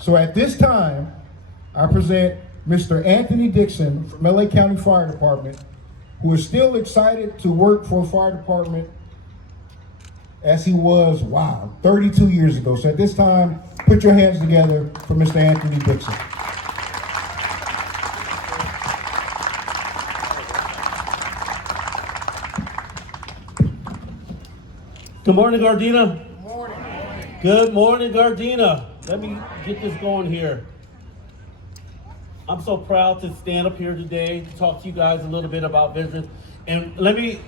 So at this time, I present Mr. Anthony Dixon from LA County Fire Department, who is still excited to work for a fire department as he was, 32 years ago. So at this time, put your hands together for Mr. Anthony Dixon. Good morning, Gardena. Good morning. Good morning, Gardena. Let me get this going here. I'm so proud to stand up here today to talk to you guys a little bit about veterans. And let me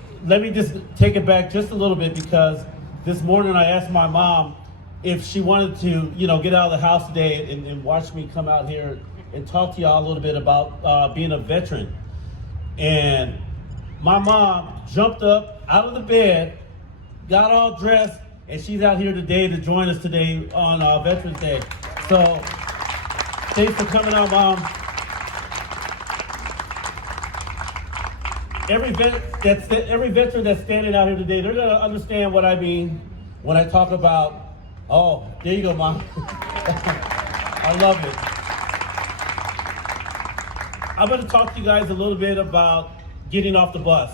just take it back just a little bit, because this morning I asked my mom if she wanted to, get out of the house today and watch me come out here and talk to y'all a little bit about being a veteran. And my mom jumped up out of the bed, got all dressed, and she's out here today to join us today on Veterans Day. So thanks for coming out, Mom. Every veteran that's standing out here today, they're gonna understand what I mean when I talk about, oh, there you go, Mom. I love it. I'm gonna talk to you guys a little bit about getting off the bus.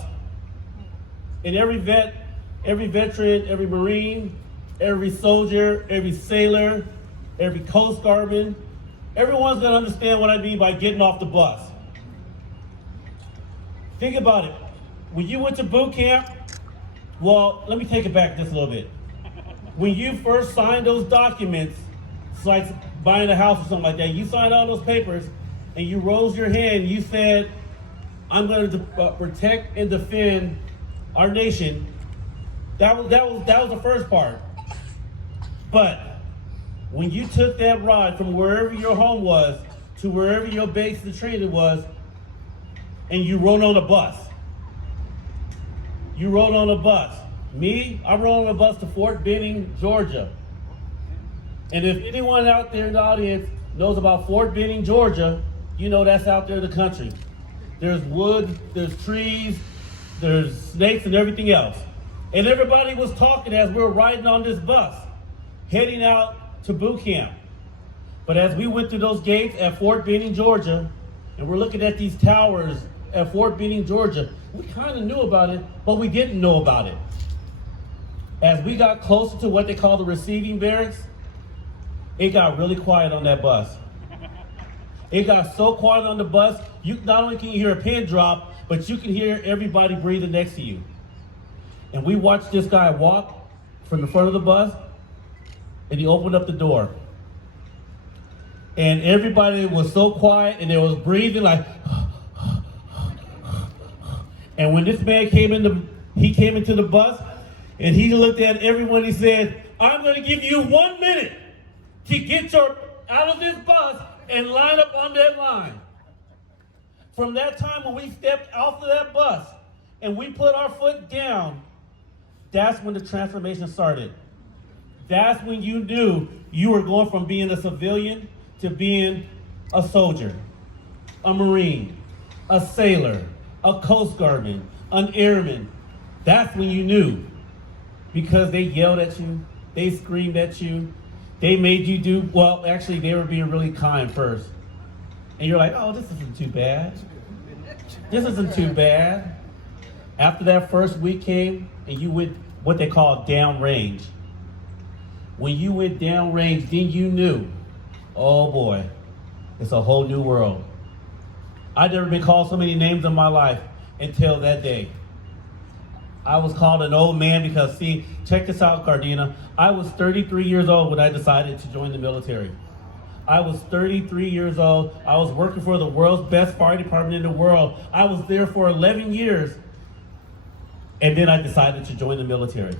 And every veteran, every Marine, every soldier, every sailor, every Coast Guardman, everyone's gonna understand what I mean by getting off the bus. Think about it. When you went to boot camp, well, let me take it back just a little bit. When you first signed those documents, it's like buying a house or something like that. You signed all those papers and you rose your hand and you said, I'm going to protect and defend our nation. That was the first part. But when you took that ride from wherever your home was to wherever your base of training was, and you rode on a bus. You rode on a bus. Me, I rode on a bus to Fort Benning, Georgia. And if anyone out there in the audience knows about Fort Benning, Georgia, you know that's out there in the country. There's wood, there's trees, there's snakes and everything else. And everybody was talking as we were riding on this bus, heading out to boot camp. But as we went through those gates at Fort Benning, Georgia, and we're looking at these towers at Fort Benning, Georgia, we kind of knew about it, but we didn't know about it. As we got closer to what they call the receiving barracks, it got really quiet on that bus. It got so quiet on the bus, you not only can you hear a pin drop, but you can hear everybody breathing next to you. And we watched this guy walk from the front of the bus, and he opened up the door. And everybody was so quiet, and they was breathing like, and when this man came into the bus, and he looked at everyone, he said, I'm gonna give you 1 minute to get out of this bus and line up on that line. From that time when we stepped off of that bus and we put our foot down, that's when the transformation started. That's when you knew you were going from being a civilian to being a soldier, a Marine, a sailor, a Coast Guardman, an airman. That's when you knew, because they yelled at you, they screamed at you, they made you do, well, actually they were being really kind first. And you're like, oh, this isn't too bad. This isn't too bad. After that first week came and you went what they call downrange. When you went downrange, then you knew, oh boy, it's a whole new world. I'd never been called so many names in my life until that day. I was called an old man because, see, check this out, Gardena. I was 33 years old when I decided to join the military. I was 33 years old. I was working for the world's best fire department in the world. I was there for 11 years, and then I decided to join the military.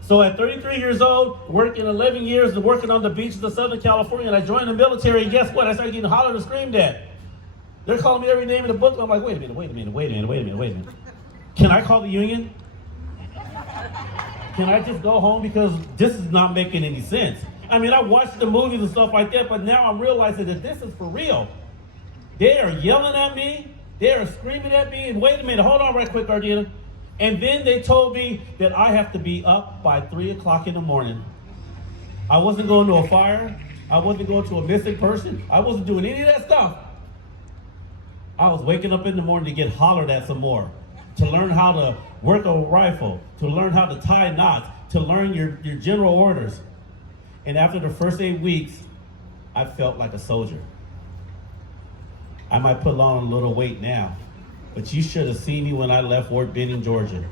So at 33 years old, working 11 years and working on the beaches of Southern California, and I joined the military, and guess what? I started getting hollered and screamed at. They're calling me every name in the book. I'm like, wait a minute. Can I call the union? Can I just go home, because this is not making any sense? I mean, I watched the movies and stuff like that, but now I'm realizing that this is for real. They are yelling at me. They are screaming at me. And wait a minute, hold on right quick, Gardena. And then they told me that I have to be up by 3 o'clock in the morning. I wasn't going to a fire. I wasn't going to a missing person. I wasn't doing any of that stuff. I was waking up in the morning to get hollered at some more, to learn how to work a rifle, to learn how to tie knots, to learn your general orders. And after the first 8 weeks, I felt like a soldier. I might put on a little weight now, but you should have seen me when I left Fort Benning, Georgia.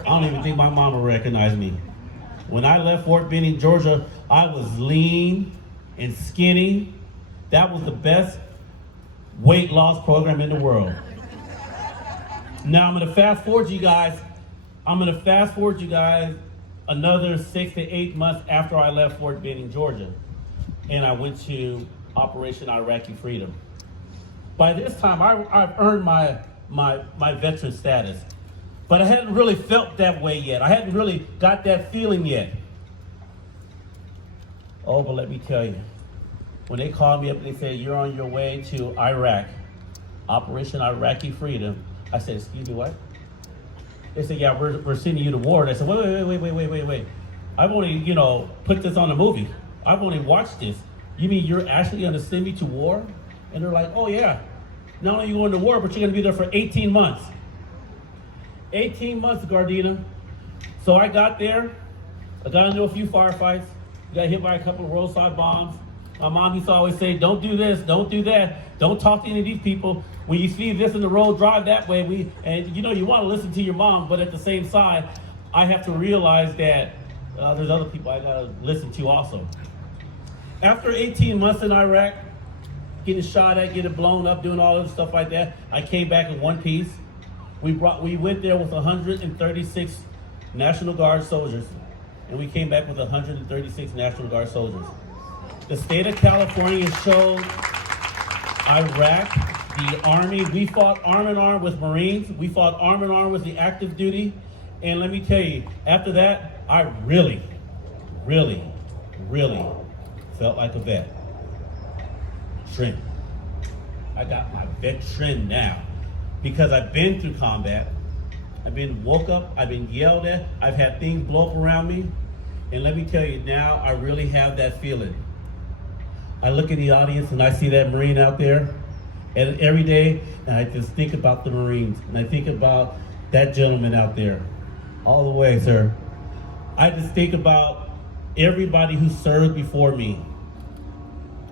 I don't even think my mama recognized me. When I left Fort Benning, Georgia, I was lean and skinny. That was the best weight loss program in the world. Now I'm gonna fast forward you guys. Another 6 to 8 months after I left Fort Benning, Georgia. And I went to Operation Iraqi Freedom. By this time, I've earned my veteran status. But I hadn't really felt that way yet. I hadn't really got that feeling yet. Oh, but let me tell you, when they called me up and they said, you're on your way to Iraq, Operation Iraqi Freedom, I said, excuse me, what? They said, yeah, we're sending you to war. And I said, wait. I've only, put this on a movie. I've only watched this. You mean you're actually gonna send me to war? And they're like, oh yeah. Not only are you going to war, but you're gonna be there for 18 months. 18 months, Gardena. So I got there. I got into a few firefights. Got hit by a couple of roadside bombs. My mom used to always say, don't do this, don't do that. Don't talk to any of these people. When you see this in the road, drive that way. You want to listen to your mom, but at the same side, I have to realize that there's other people I gotta listen to also. After 18 months in Iraq, getting shot at, getting blown up, doing all this stuff like that, I came back in one piece. We went there with 136 National Guard soldiers, and we came back with 136 National Guard soldiers. The state of California showed Iraq, the Army. We fought arm in arm with Marines. We fought arm in arm with the active duty. And let me tell you, after that, I really felt like a vet. Trim. I got my vet trim now because I've been through combat. I've been woke up, I've been yelled at, I've had things blow up around me. And let me tell you, now I really have that feeling. I look at the audience and I see that Marine out there, and every day, and I just think about the Marines, and I think about that gentleman out there, all the way, sir. I just think about everybody who served before me,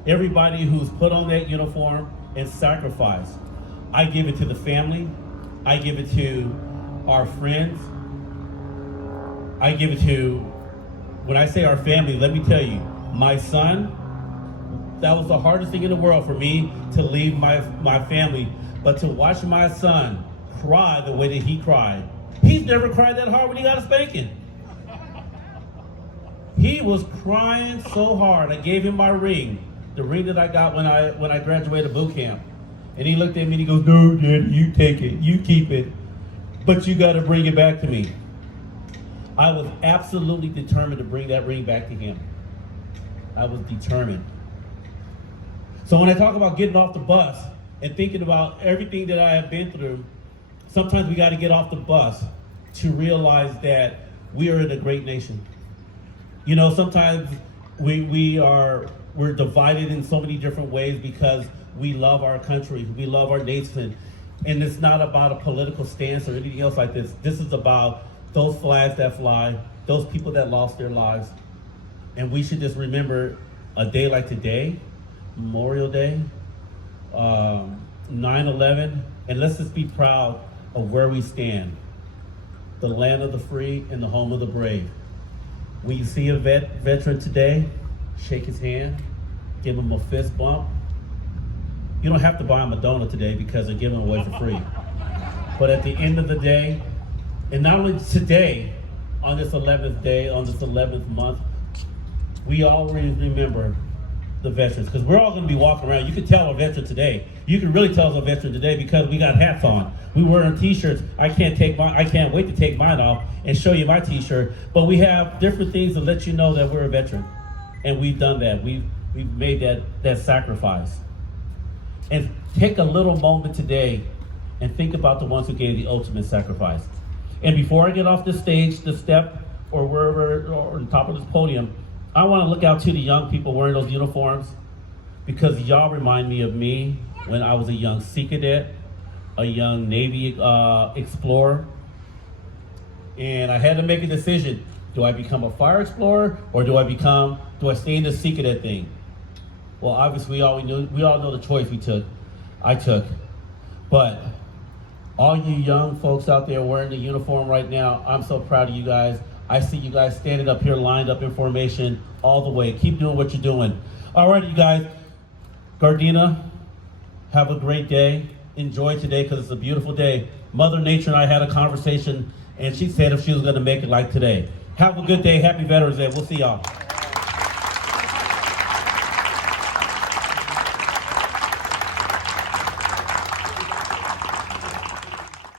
everybody who's put on that uniform and sacrificed. I give it to the family, I give it to our friends, I give it to, when I say our family, let me tell you, my son, that was the hardest thing in the world for me to leave my family, but to watch my son cry the way that he cried. He's never cried that hard when he got a spanking. He was crying so hard. I gave him my ring, the ring that I got when I graduated boot camp. And he looked at me and he goes, no, Daddy, you take it, you keep it, but you gotta bring it back to me. I was absolutely determined to bring that ring back to him. I was determined. So when I talk about getting off the bus and thinking about everything that I have been through, sometimes we got to get off the bus to realize that we are in a great nation. Sometimes we're divided in so many different ways because we love our country, we love our nation, and it's not about a political stance or anything else like this. This is about those flags that fly, those people that lost their lives, and we should just remember a day like today, Memorial Day, 9/11, and let's just be proud of where we stand. The land of the free and the home of the brave. When you see a veteran today, shake his hand, give him a fist bump. You don't have to buy him a donut today because they're giving away for free. But at the end of the day, and not only today, on this 11th day, on this 11th month, we always remember the veterans, because we're all going to be walking around. You can tell a veteran today. You can really tell a veteran today because we got hats on. We wearing t-shirts. I can't wait to take mine off and show you my t-shirt. But we have different things to let you know that we're a veteran, and we've done that. We've made that sacrifice. And take a little moment today and think about the ones who gave the ultimate sacrifice. And before I get off this stage, the step, or wherever, or on top of this podium, I want to look out to the young people wearing those uniforms because y'all remind me of me when I was a young Sea Cadet, a young Navy explorer, and I had to make a decision. Do I become a fire explorer or do I stay in the Sea Cadet thing? Well, obviously we all know the choice I took. But all you young folks out there wearing the uniform right now, I'm so proud of you guys. I see you guys standing up here lined up in formation all the way. Keep doing what you're doing. All right, you guys. Gardena, have a great day. Enjoy today because it's a beautiful day. Mother Nature and I had a conversation and she said if she was going to make it like today. Have a good day. Happy Veterans Day. We'll see y'all.